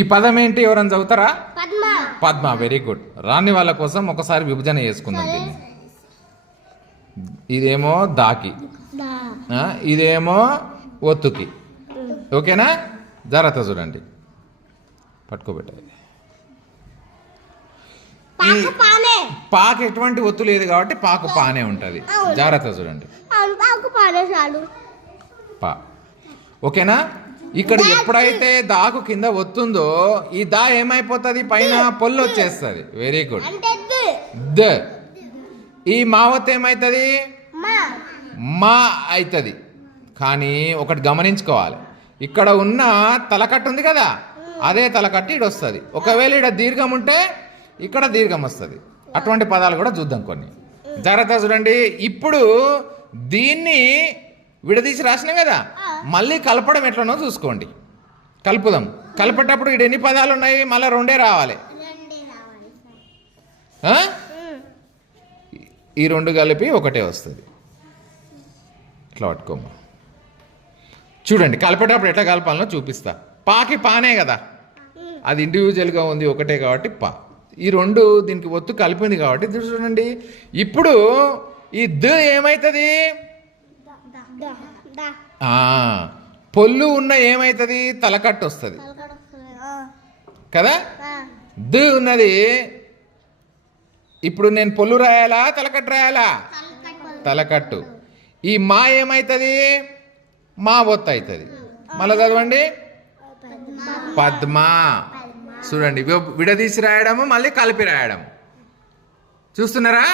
ఈ పదం ఏంటి? ఎవరైనా చదువుతారా? పద్మ. వెరీ గుడ్ రాని వాళ్ళ కోసం ఒకసారి విభజన చేసుకుందాం దీన్ని. ఇదేమో దాకి. ఇదేమో ఒత్తుకి. ఓకేనా? జాగ్రత్త చూడండి. పట్టుకోబెట్టాలి. పాకు ఎటువంటి ఒత్తు లేదు కాబట్టి పాకు పానే ఉంటుంది. జాగ్రత్త చూడండి. పా. ఓకేనా? ఇక్కడ ఎప్పుడైతే దాకు కింద ఒత్తుందో ఈ దా ఏమైపోతుంది? పైన పొల్లు వచ్చేస్తుంది వెరీ గుడ్ ది. ఈ మావత్ ఏమవుతుంది మా. మా అవుతుంది కానీ ఒకటి గమనించుకోవాలి. ఇక్కడ ఉన్న తలకట్టు ఉంది కదా? అదే తలకట్టు ఇటు వస్తుంది ఒకవేళ ఇక్కడ దీర్ఘం ఉంటే ఇక్కడ దీర్ఘం వస్తుంది. అటువంటి పదాలు కూడా చూద్దాం కొన్ని. జాగ్రత్త చూడండి. ఇప్పుడు దీన్ని విడదీసి రాసినాం కదా. మళ్ళీ కలపడం ఎట్లనో చూసుకోండి. కలుపుదాం. కలిపేటప్పుడు ఇక్కడ ఎన్ని పదాలు ఉన్నాయి? మళ్ళీ రెండే రావాలి? ఈ రెండు కలిపి ఒకటే వస్తుంది. ఇట్లా పట్టుకోమ్మా చూడండి కలిపేటప్పుడు ఎట్లా కలపాలనో చూపిస్తా. పాకి పానే కదా. అది ఇండివిజువల్గా ఉంది ఒకటే కాబట్టి పా. ఈ రెండు దీనికి ఒత్తు కలిపింది కాబట్టి చూడండి. ఇప్పుడు ఈ ద ఏమవుతుంది పొల్లు ఉన్న ఏమవుతుంది తలకట్టు వస్తుంది. కదా. ద ఉన్నది. ఇప్పుడు నేను పొల్లు రాయాలా? తలకట్టు రాయాలా? తలకట్టు. ఈ మా ఏమవుతుంది మా ఒత్తు అవుతుంది మళ్ళీ చదవండి. పద్మ. చూడండి విడదీసి రాయడము మళ్ళీ కలిపి రాయడం చూస్తున్నారా?